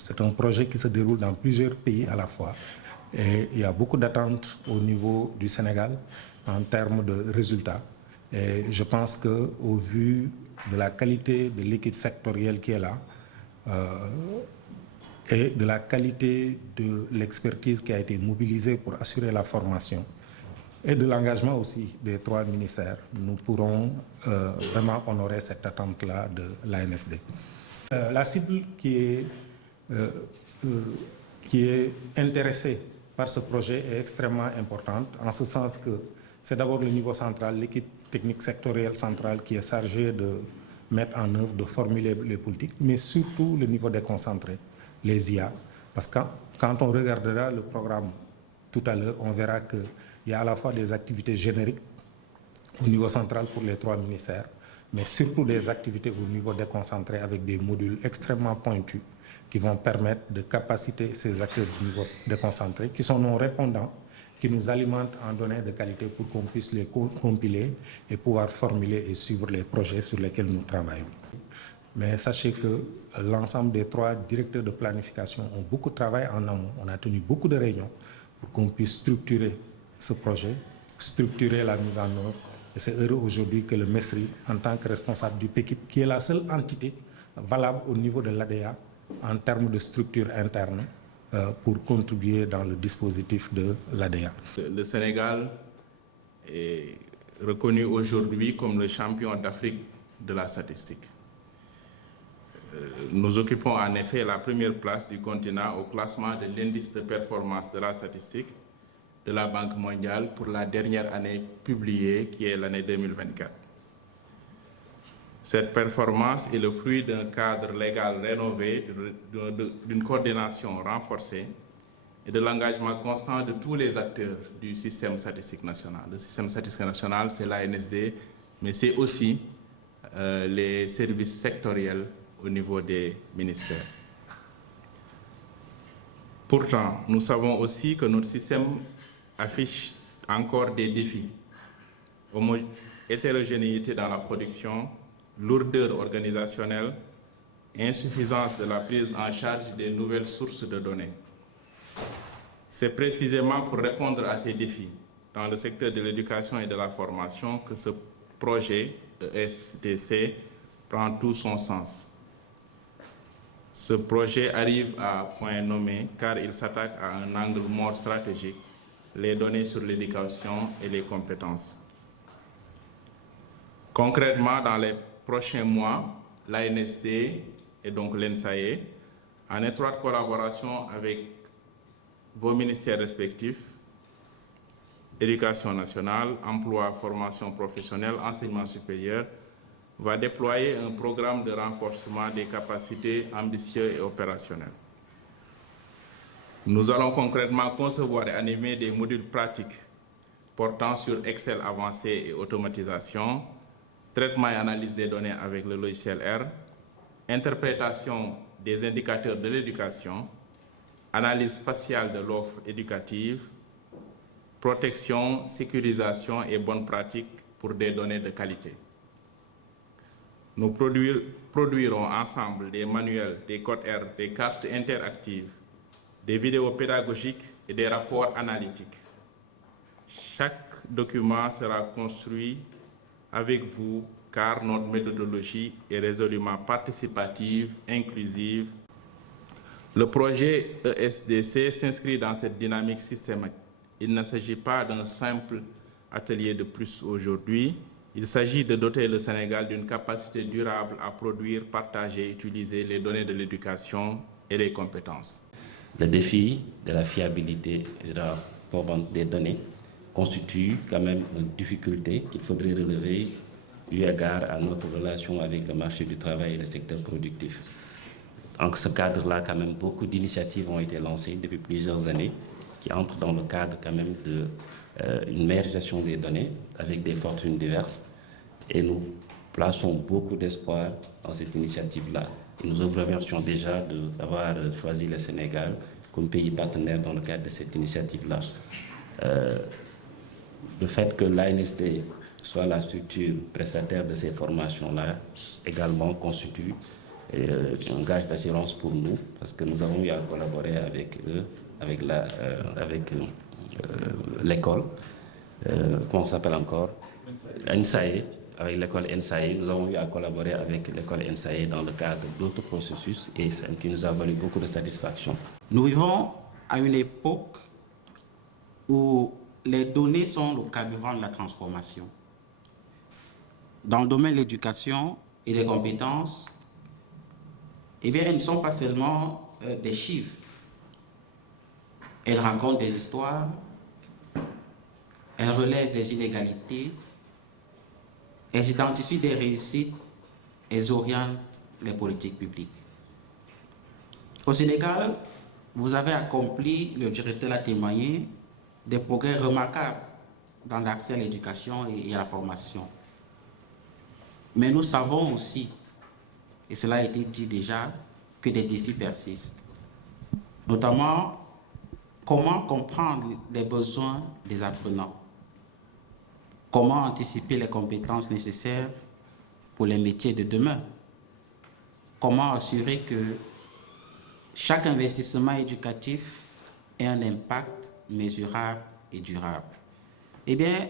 C'est un projet qui se déroule dans plusieurs pays à la fois. Et il y a beaucoup d'attentes au niveau du Sénégal en termes de résultats. Et je pense qu'au vu de la qualité de l'équipe sectorielle qui est là, et de la qualité de l'expertise qui a été mobilisée pour assurer la formation et de l'engagement aussi des 3 ministères, nous pourrons vraiment honorer cette attente-là de l'ANSD. La cible qui est intéressée par ce projet est extrêmement importante, en ce sens que c'est d'abord le niveau central, l'équipe technique sectorielle centrale qui est chargée de mettre en œuvre, de formuler les politiques, mais surtout le niveau déconcentré, les IA. Parce que quand on regardera le programme tout à l'heure, on verra qu'il y a à la fois des activités génériques au niveau central pour les 3 ministères, mais surtout des activités au niveau déconcentré avec des modules extrêmement pointus qui vont permettre de capaciter ces acteurs du niveau déconcentré qui sont non répondants, qui nous alimentent en données de qualité pour qu'on puisse les compiler et pouvoir formuler et suivre les projets sur lesquels nous travaillons. Mais sachez que l'ensemble des 3 directeurs de planification ont beaucoup travaillé en amont. On a tenu beaucoup de réunions pour qu'on puisse structurer ce projet, structurer la mise en œuvre. Et c'est heureux aujourd'hui que le MESRI, en tant que responsable du PECIP, qui est la seule entité valable au niveau de l'ADEA en termes de structure interne, pour contribuer dans le dispositif de l'ADEA. Le Sénégal est reconnu aujourd'hui comme le champion d'Afrique de la statistique. Nous occupons en effet la première place du continent au classement de l'indice de performance de la statistique de la Banque mondiale pour la dernière année publiée, qui est l'année 2024. Cette performance est le fruit d'un cadre légal rénové, d'une coordination renforcée et de l'engagement constant de tous les acteurs du système statistique national. Le système statistique national, c'est l'ANSD, mais c'est aussi les services sectoriels au niveau des ministères. Pourtant, nous savons aussi que notre système affiche encore des défis. Hétérogénéité dans la production, lourdeur organisationnelle, insuffisance de la prise en charge des nouvelles sources de données. C'est précisément pour répondre à ces défis dans le secteur de l'éducation et de la formation que ce projet ESDC prend tout son sens. Ce projet arrive à point nommé car il s'attaque à un angle mort stratégique, les données sur l'éducation et les compétences. Concrètement, dans les prochains mois, l'ANSD et donc l'ENSAE, en étroite collaboration avec vos ministères respectifs, Éducation nationale, Emploi, Formation professionnelle, Enseignement supérieur, va déployer un programme de renforcement des capacités ambitieux et opérationnels. Nous allons concrètement concevoir et animer des modules pratiques portant sur Excel avancé et automatisation, traitement et analyse des données avec le logiciel R, interprétation des indicateurs de l'éducation, analyse spatiale de l'offre éducative, protection, sécurisation et bonnes pratiques pour des données de qualité. Nous produirons ensemble des manuels, des codes R, des cartes interactives, des vidéos pédagogiques et des rapports analytiques. Chaque document sera construit avec vous car notre méthodologie est résolument participative, inclusive. Le projet ESDC s'inscrit dans cette dynamique systématique. Il ne s'agit pas d'un simple atelier de plus aujourd'hui. Il s'agit de doter le Sénégal d'une capacité durable à produire, partager et utiliser les données de l'éducation et les compétences. Le défi de la fiabilité et de la probante des données constitue quand même une difficulté qu'il faudrait relever eu égard à notre relation avec le marché du travail et le secteur productif. En ce cadre-là, quand même, beaucoup d'initiatives ont été lancées depuis plusieurs années qui entrent dans le cadre quand même d'une meilleure gestion des données avec des fortunes diverses. Et nous plaçons beaucoup d'espoir dans cette initiative-là. Et nous vous remercions déjà d'avoir choisi le Sénégal comme pays partenaire dans le cadre de cette initiative-là. Le fait que l'ANSD soit la structure prestataire de ces formations-là également constitue un gage d'assurance pour nous, parce que nous avons eu à collaborer avec eux, avec l'école, comment ça s'appelle encore, NSAE, avec l'école NSAE. Nous avons eu à collaborer avec l'école NSAE dans le cadre d'autres processus et ce qui nous a valu beaucoup de satisfaction. Nous vivons à une époque où les données sont le carburant de la transformation. Dans le domaine de l'éducation et des compétences, eh bien, elles ne sont pas seulement des chiffres. Elles racontent des histoires, elles relèvent des inégalités, elles identifient des réussites, elles orientent les politiques publiques. Au Sénégal, vous avez accompli, le directeur l'a témoigné, des progrès remarquables dans l'accès à l'éducation et à la formation. Mais nous savons aussi, et cela a été dit déjà, que des défis persistent. Notamment, comment comprendre les besoins des apprenants? Comment anticiper les compétences nécessaires pour les métiers de demain? Comment assurer que chaque investissement éducatif ait un impact mesurable et durable? Eh bien,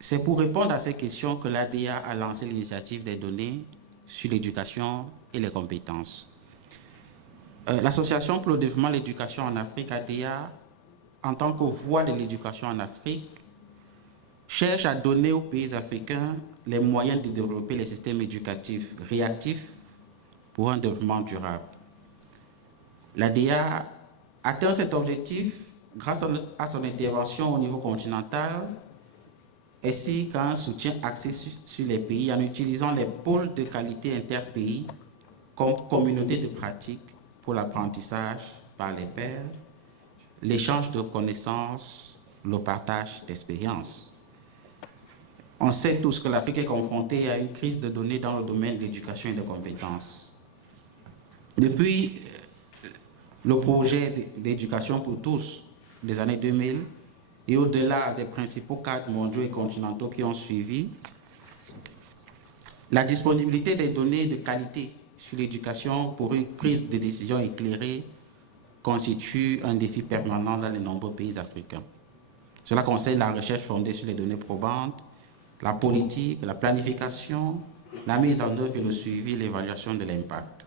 c'est pour répondre à ces questions que l'ADA a lancé l'initiative des données sur l'éducation et les compétences. L'Association pour le développement de l'éducation en Afrique, ADA, en tant que voix de l'éducation en Afrique, cherche à donner aux pays africains les moyens de développer les systèmes éducatifs réactifs pour un développement durable. L'ADA atteint cet objectif grâce à son intervention au niveau continental, ainsi qu'à un soutien axé sur les pays en utilisant les pôles de qualité interpays comme communauté de pratique pour l'apprentissage par les pairs, l'échange de connaissances, le partage d'expériences. On sait tous que l'Afrique est confrontée à une crise de données dans le domaine de l'éducation et des compétences. Depuis le projet d'éducation pour tous des années 2000, et au-delà des principaux cadres mondiaux et continentaux qui ont suivi, la disponibilité des données de qualité sur l'éducation pour une prise de décision éclairée constitue un défi permanent dans les nombreux pays africains. Cela concerne la recherche fondée sur les données probantes, la politique, la planification, la mise en œuvre et le suivi et l'évaluation de l'impact.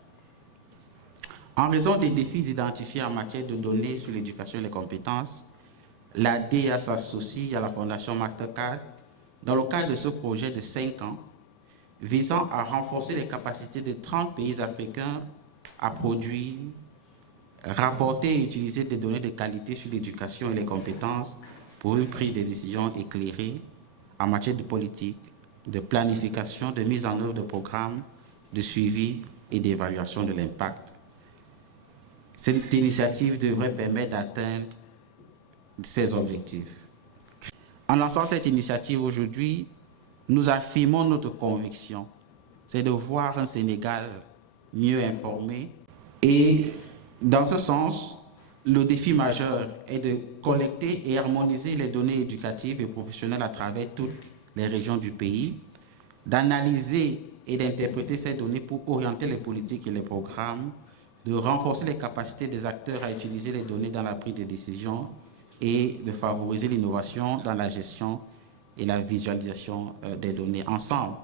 En raison des défis identifiés en matière de données sur l'éducation et les compétences, l'ADA s'associe à la Fondation Mastercard dans le cadre de ce projet de 5 ans visant à renforcer les capacités de 30 pays africains à produire, rapporter et utiliser des données de qualité sur l'éducation et les compétences pour une prise de décision éclairée en matière de politique, de planification, de mise en œuvre de programmes, de suivi et d'évaluation de l'impact. Cette initiative devrait permettre d'atteindre ces objectifs. En lançant cette initiative aujourd'hui, nous affirmons notre conviction, c'est de voir un Sénégal mieux informé. Et dans ce sens, le défi majeur est de collecter et harmoniser les données éducatives et professionnelles à travers toutes les régions du pays, d'analyser et d'interpréter ces données pour orienter les politiques et les programmes, de renforcer les capacités des acteurs à utiliser les données dans la prise de décision et de favoriser l'innovation dans la gestion et la visualisation des données. Ensemble,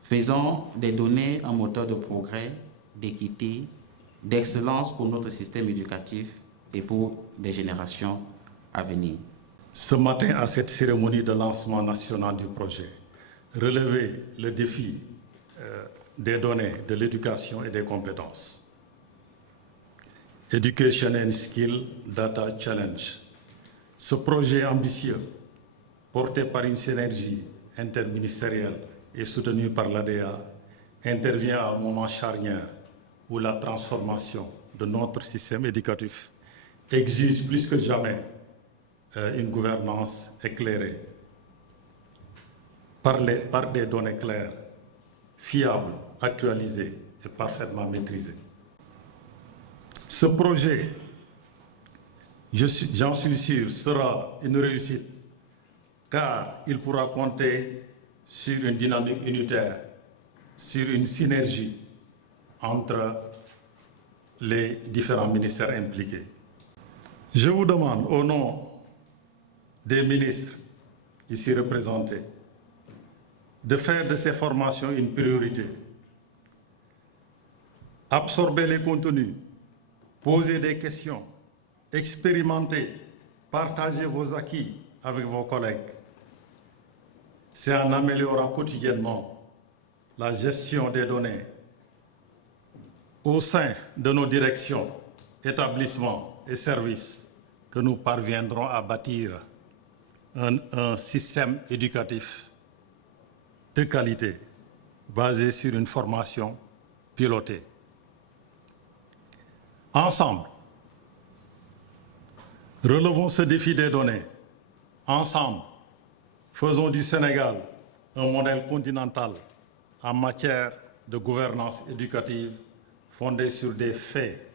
faisons des données un moteur de progrès, d'équité, d'excellence pour notre système éducatif et pour des générations à venir. Ce matin, à cette cérémonie de lancement national du projet, relever le défi des données, de l'éducation et des compétences. Education and Skill Data Challenge. Ce projet ambitieux, porté par une synergie interministérielle et soutenu par l'ADA, intervient à un moment charnière où la transformation de notre système éducatif exige plus que jamais une gouvernance éclairée par des données claires, fiables, actualisées et parfaitement maîtrisées. Ce projet, j'en suis sûr, sera une réussite car il pourra compter sur une dynamique unitaire, sur une synergie entre les différents ministères impliqués. Je vous demande, au nom des ministres ici représentés, de faire de ces formations une priorité. Absorber les contenus, poser des questions, expérimenter, partager vos acquis avec vos collègues. C'est en améliorant quotidiennement la gestion des données au sein de nos directions, établissements et services que nous parviendrons à bâtir un système éducatif de qualité basé sur une formation pilotée. Ensemble, relevons ce défi des données. Ensemble, faisons du Sénégal un modèle continental en matière de gouvernance éducative fondée sur des faits